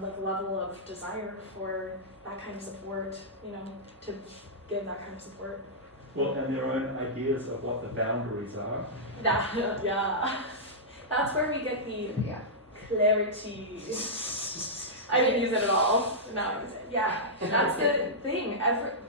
like level of desire for that kind of support, you know, to give that kind of support. Well, and their own ideas of what the boundaries are. That, yeah. That's where we get the clarity. I didn't use it at all. Now I use it. Yeah, that's the thing.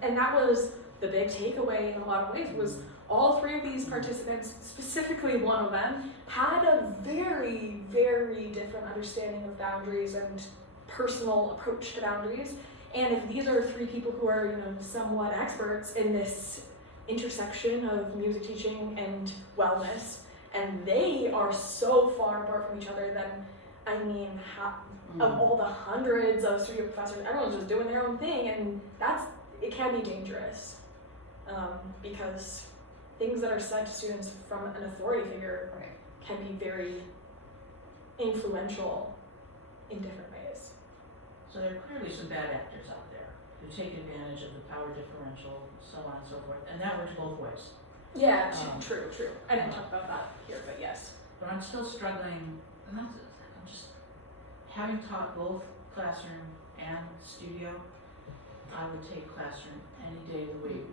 And that was the big takeaway in a lot of ways, was all three of these participants, specifically one of them, had a very, very different understanding of boundaries and personal approach to boundaries. And if these are three people who are, you know, somewhat experts in this intersection of music teaching and wellness, and they are so far apart from each other, then I mean, of all the hundreds of studio professors, everyone's just doing their own thing, and it can be dangerous because things that are said to students from an authority figure can be very influential in different ways. So there are clearly some bad actors out there who take advantage of the power differential, so on and so forth, and that works both ways. Yeah, true. I didn't talk about that here, but yes. But I'm still struggling, and I'm just, having taught both classroom and studio, I would take classroom any day of the week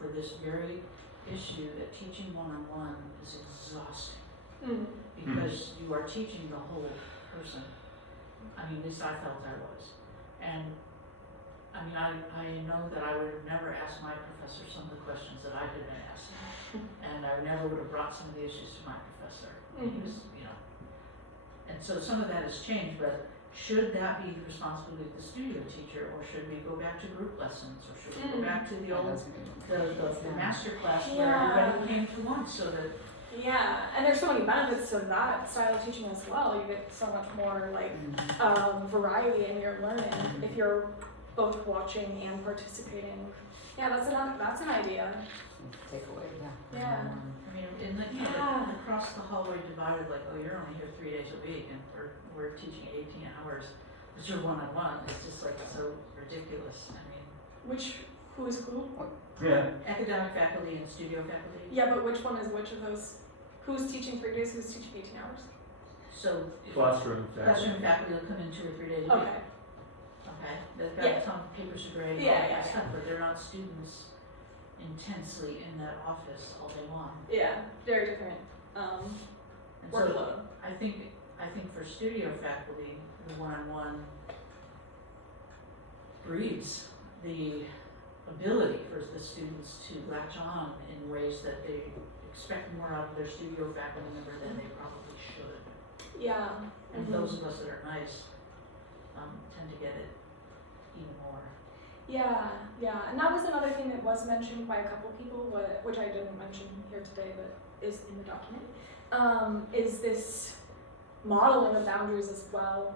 for this very issue that teaching one-on-one is exhausting. Because you are teaching the whole person. I mean, at least I felt I was. And I mean, I know that I would have never asked my professor some of the questions that I had been asked. And I never would have brought some of the issues to my professor. He was, you know. And so some of that has changed, but should that be the responsibility of the studio teacher, or should we go back to group lessons, or should we go back to the old, the master class where everybody came to once, so that. Yeah, and there's so many benefits to that style of teaching as well. You get so much more like variety in your learning if you're both watching and participating. Yeah, that's an idea. Takeaway, Yeah. I mean, in the, across the hallway divided, like, oh, you're only here 3 days a week, and we're teaching 18 hours, but you're one-on-one. It's just like so ridiculous. I mean, who is who? Yeah. Academic faculty and studio faculty. Yeah, but which one is which of those? Who's teaching 3 days? Who's teaching 18 hours? So Classroom faculty will come in 2 or 3 days a week. Okay. They've got a ton of papers to grade and all that stuff, but they're not students intensely in that office all day long. Yeah, very different workload. So I think for studio faculty, the one-on-one breeds the ability for the students to latch on in ways that they expect more out of their studio faculty member than they probably should. Yeah. And those of us that are nice tend to get it even more. Yeah, and that was another thing that was mentioned by a couple people, which I didn't mention here today, but is in the document, is this modeling of boundaries as well.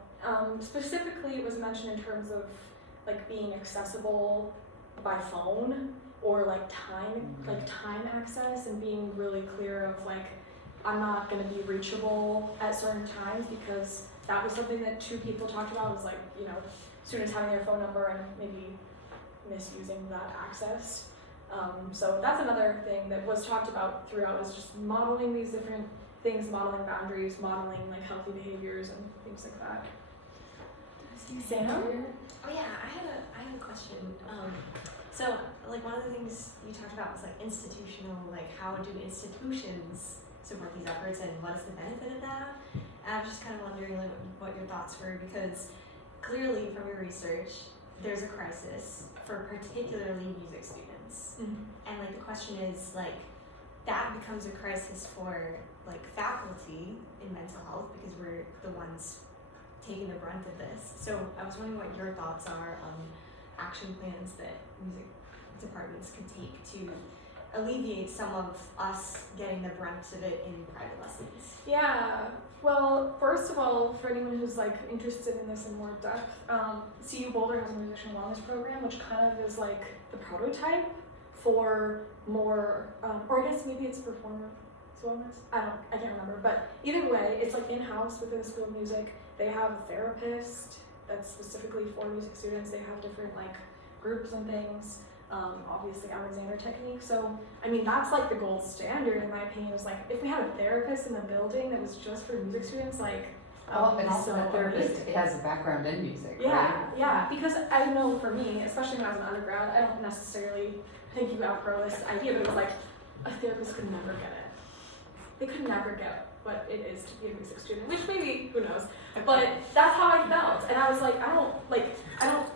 Specifically, it was mentioned in terms of like being accessible by phone or like time access, and being really clear of like, I'm not gonna be reachable at certain times, because that was something that 2 people talked about, was like, you know, students having their phone number and maybe misusing that access. So that's another thing that was talked about throughout, is just modeling these different things, modeling boundaries, modeling like healthy behaviors and things like that. Sam? Oh yeah, I have a question. So like one of the things you talked about was like institutional, like how do institutions support these efforts and what is the benefit of that? And I'm just kind of wondering like what your thoughts were, because clearly from your research, there's a crisis for particularly music students. And like the question is like, that becomes a crisis for like faculty in mental health, because we're the ones taking the brunt of this. So I was wondering what your thoughts are on action plans that music departments can take to alleviate some of us getting the brunt of it in private lessons. Yeah, well, first of all, for anyone who's like interested in this in more depth, CU Boulder has a musician wellness program, which kind of is like the prototype for more, or I guess maybe it's performance wellness. I can't remember, but either way, it's like in-house within the School of Music. They have a therapist that's specifically for music students. They have different like groups and things. Obviously Alexander technique. So I mean that's like the gold standard in my opinion. Is like if we had a therapist in the building that was just for music students, like And also so that therapist amazing. has a background in music, Yeah, right? yeah. Because I know for me, especially when I was an undergrad, I don't necessarily think you outgrow this idea, but it was like a therapist could never get it. They could never get what it is to be a music student, which maybe, who knows. But that's how I felt. And I was like, I don't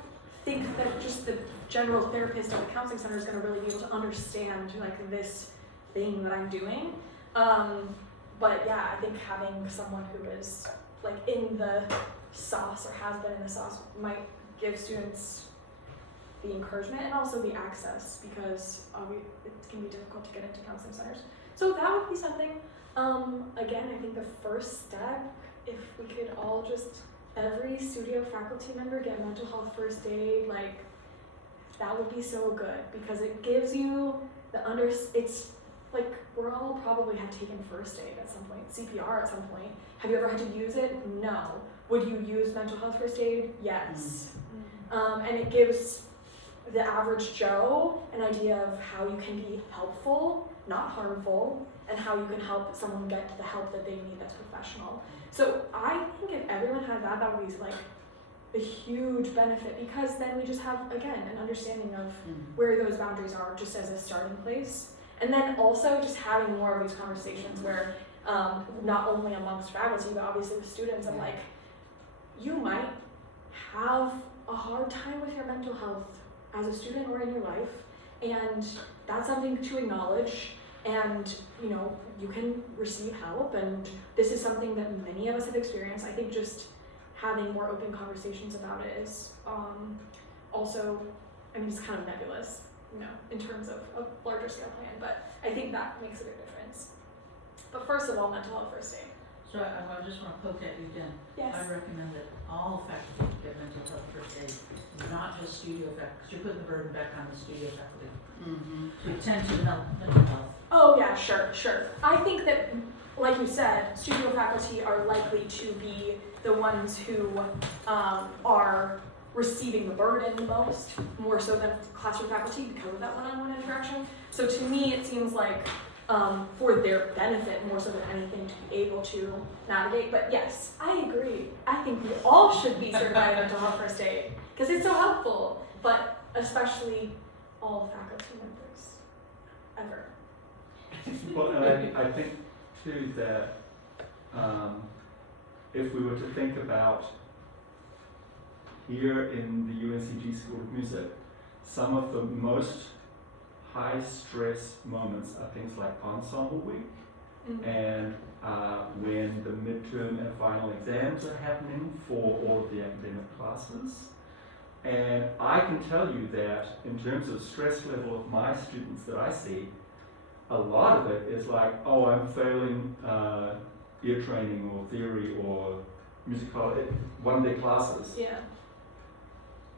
think that just the general therapist at the counseling center is gonna really be able to understand like this thing that I'm doing. But yeah, I think having someone who is like in the sauce or has been in the sauce might give students the encouragement and also the access, because it can be difficult to get into counseling centers. So that would be something. Again, I think the first step, if we could all just, every studio faculty member get mental health first aid, like that would be so good, because it gives you the it's like we're all probably have taken first aid at some point, CPR at some point. Have you ever had to use it? No. Would you use mental health first aid? Yes. And it gives the average Joe an idea of how you can be helpful, not harmful, and how you can help someone get the help that they need that's professional. So I think if everyone had that, that would be like a huge benefit, because then we just have, again, an understanding of where those boundaries are just as a starting place. And then also just having more of these conversations where not only amongst faculty, but obviously with students, and like, you might have a hard time with your mental health as a student or in your life, and that's something to acknowledge, and you know, you can receive help, and this is something that many of us have experienced. I think just having more open conversations about it is also, I mean, it's kind of nebulous, you know, in terms of a larger scale plan, but I think that makes a big difference. But first of all, mental health first aid. So I just want to poke at you again. Yes. I recommend that all faculty get mental health first aid, not just studio faculty, because you're putting the burden back on the studio faculty to attend to mental health. Oh yeah, sure. I think that, like you said, studio faculty are likely to be the ones who are receiving the burden the most, more so than classroom faculty because of that one-on-one interaction. So to me, it seems like for their benefit more so than anything to be able to navigate. But yes, I agree. I think we all should be certified in mental health first aid because it's so helpful, but especially all faculty members ever. Well, and I think too that if we were to think about here in the UNCG School of Music, some of the most high stress moments are things like ensemble week and when the midterm and final exams are happening for all of the academic classes. And I can tell you that in terms of stress level of my students that I see, a lot of it is like, oh, I'm failing ear training or theory or musical one-day classes. Yeah.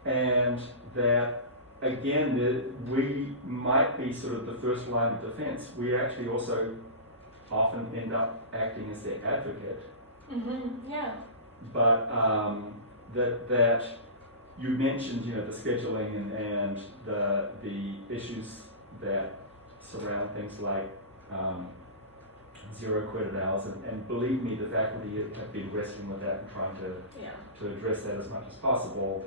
And that, again, we might be sort of the first line of defense. We actually also often end up acting as their advocate. Yeah. But that you mentioned, you know, the scheduling and the issues that surround things like 0 credit hours, and believe me, the faculty have been wrestling with that and trying to address that as much as possible.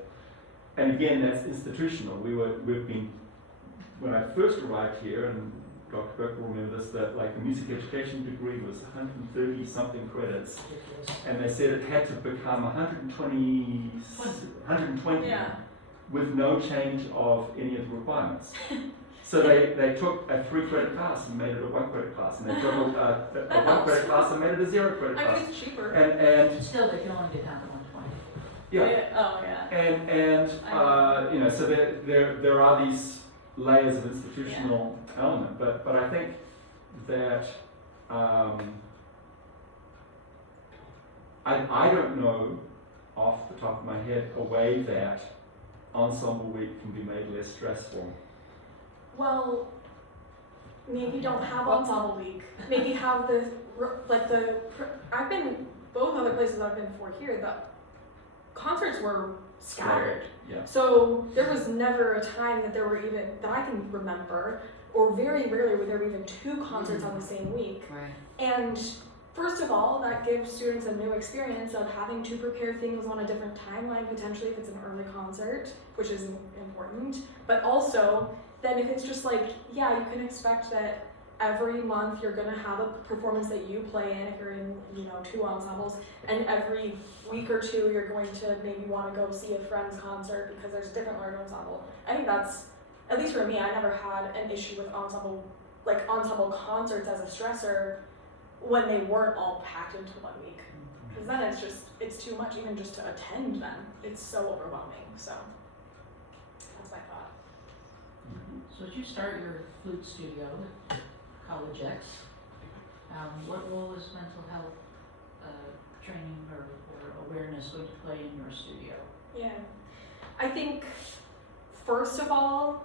And again, that's institutional. We've been, when I first arrived here, and Dr. Burke will remember this, that like the music education degree was 130 something credits, and they said it had to become 120 with no change of any of the requirements. So they took a 3 credit class and made it a 1 credit class, and they took a 1 credit class and made it a 0 credit class. I mean, it's cheaper. And Still, they can only get down to 120. yeah. Oh, yeah. And you know, so there are these layers of institutional element, but I think that I don't know off the top of my head a way that ensemble week can be made less stressful. Well, maybe don't have ensemble week. Maybe have I've been, both other places I've been for here, the concerts were scattered. Yeah. So there was never a time that there were even, that I can remember, or very rarely were there even 2 concerts on the same week. Right. And first of all, that gives students a new experience of having to prepare things on a different timeline, potentially if it's an early concert, which is important. But also, then if it's just like, yeah, you can expect that every month you're gonna have a performance that you play in if you're in, you know, 2 ensembles, and every week or 2 you're going to maybe want to go see a friend's concert because there's a different learner ensemble. I think that's, at least for me, I never had an issue with ensemble concerts as a stressor when they weren't all packed into 1 week. Because then it's too much even just to attend them. It's so overwhelming, so that's my thought. So as you start your flute studio, Collegiate, what role is mental health training or awareness going to play in your studio? Yeah, I think first of all,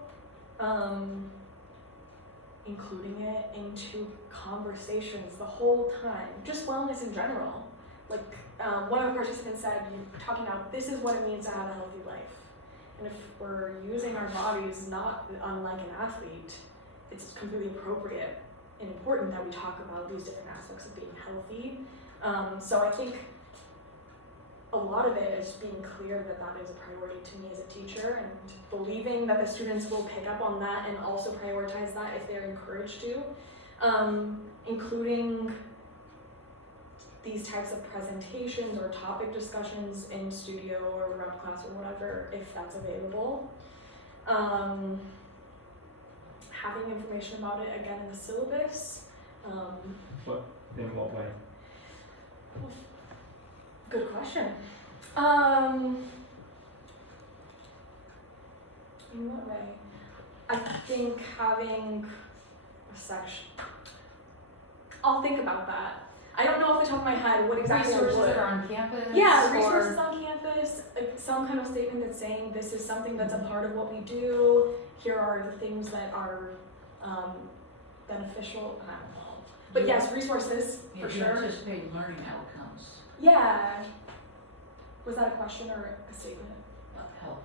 including it into conversations the whole time, just wellness in general. Like one of the participants said, talking about this is what it means to have a healthy life. And if we're using our bodies not unlike an athlete, it's completely appropriate and important that we talk about these different aspects of being healthy. So I think a lot of it is being clear that that is a priority to me as a teacher, and believing that the students will pick up on that and also prioritize that if they're encouraged to, including these types of presentations or topic discussions in studio or rep class or whatever, if that's available. Having information about it again in the syllabus. In what way? Good question. In what way? I think having a section. I'll think about that. I don't know off the top of my head what exactly Resources I would. that are on campus? Yeah, or- resources on campus, like some kind of statement that's saying this is something that's a part of what we do. Here are the things that are beneficial. I don't know. But yes, resources for If you sure. anticipate learning outcomes, Yeah. Was that a question or a statement? health.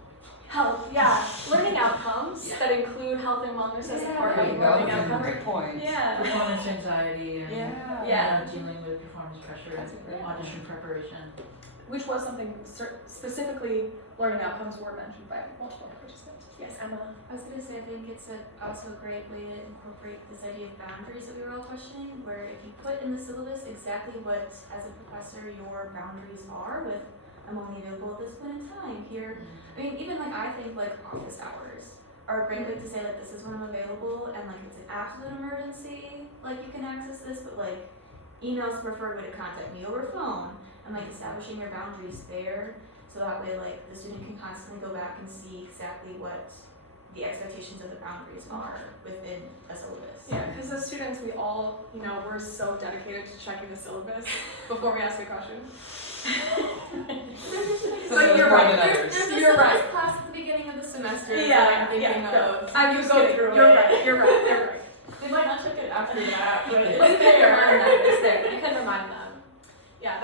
Health, yeah. Learning outcomes that include health and wellness as a part There of you learning go, that's a outcomes. great point. Yeah. Performance anxiety and Yeah. dealing with performance pressure, That's a great audition preparation. Which was something specifically learning outcomes were mentioned by multiple participants. Yes, Emma. I was gonna say, I think it's also a great way to incorporate this idea of boundaries that we were all questioning, where if you put in the syllabus exactly what, as a professor, your boundaries are with, I'm only available at this point in time here. I mean, even like, I think like office hours are a great way to say like, this is when I'm available, and like, it's an absolute emergency, like you can access this, but like, email's the preferred way to contact me over phone, and like establishing your boundaries there. So that way, like, the student can constantly go back and see exactly what the expectations of the boundaries are within a syllabus. Yeah, because as students, we all, we're so dedicated to checking the syllabus before we ask a question. But you're right. There's a You're syllabus right. class at the beginning of the semester Yeah, that I'm thinking yeah, of. You go through it. You're right. They might not check it after that, but But it's you can learn there.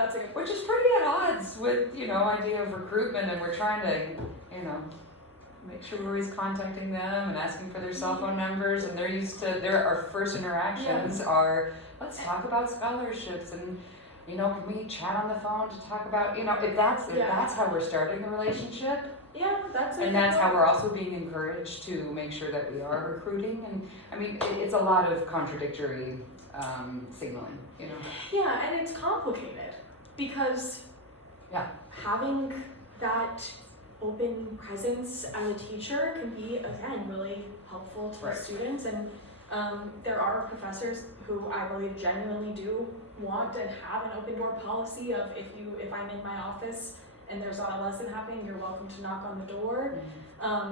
that's a good Which is pretty at odds with, idea of recruitment, and we're trying to, make sure we're always contacting them and asking for their cell phone numbers, and our first interactions are, let's talk about scholarships, and, can we chat on the phone to talk about, if that's how we're starting the relationship, Yeah, that's and that's how we're also being encouraged to make sure that we are recruiting, and, I mean, it's a lot of contradictory, signaling, Yeah, and it's complicated because having that open presence as a teacher can be, again, really helpful to the students. And there are professors who I believe genuinely do want and have an open door policy of if I'm in my office and there's not a lesson happening, you're welcome to knock on the door.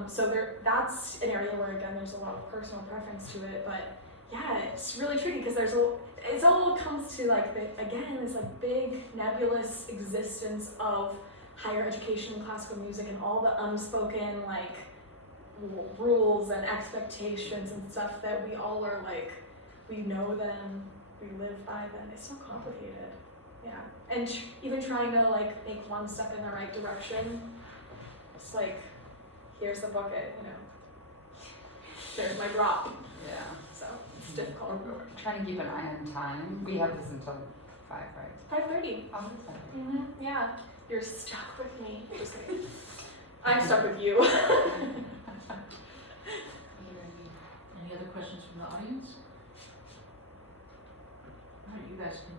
So that's an area where, again, there's a lot of personal preference to it, but yeah, it's really tricky because it all comes to this big nebulous existence of higher education and classical music and all the unspoken rules and expectations and stuff that we all are we know them, we live by them. It's so complicated. Yeah, and even trying to make one step in the right direction. It's here's the bucket, there's my drop. Yeah. So it's difficult. We're trying to keep an eye on time. We have this until 5, right? 5:30. Oh, that's fine. Mm-hmm. Yeah, you're stuck with me. Just kidding. I'm stuck with you. Are there any other questions from the audience? All right, you guys can